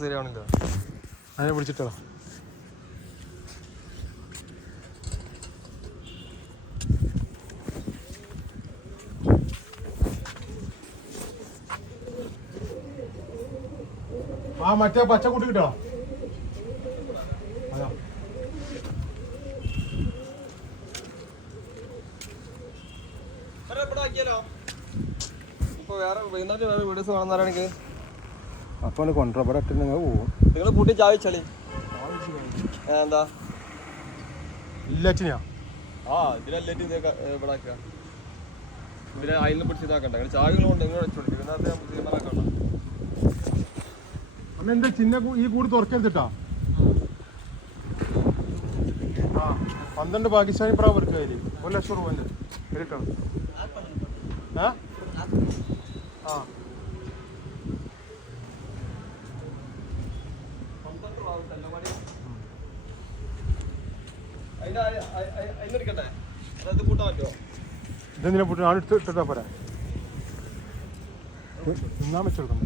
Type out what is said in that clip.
ശരിയാവണില്ല. അതിനെ പിടിച്ചിട്ടോ. ആ മറ്റേ പച്ച കൂട്ടി കിട്ടോ? അതാ വേറെ വൈകുന്നേരം വീഡിയോസ് കാണുന്നവരാണെങ്കിൽ അപ്പോൾ കൊണ്ടുപോയിട്ട് നിങ്ങൾ പോകും. നിങ്ങൾ കൂട്ടി ചാവിച്ചളി എന്താ ഇല്ലറ്റിനാ ഇതിനെല്ലാം ഇവിടെ ആക്കുക. ഇതിനെ അയിലിനെ പിടിച്ച് ഇതാക്കണ്ട. ചാവികളുണ്ട് നിങ്ങൾ വെച്ചോളി. ഇതിനകത്ത് നമുക്ക് തീരുമാനമാക്കണ്ട. അന്ന് എന്റെ ചിന്ന ഈ കൂടി തുറക്കരുതിട്ടാ. ആ 12 പാകിസ്ഥാനി പ്രാവ് എടുക്കുക. അതിൽ 1 ലക്ഷം രൂപ എടുക്കണം. ആ ഇതെന്തിനാ പൊട്ടി? ആണെടുത്ത് ഇട്ടാ പോരാ. തിന്നാൻ വെച്ചെടുക്കണം.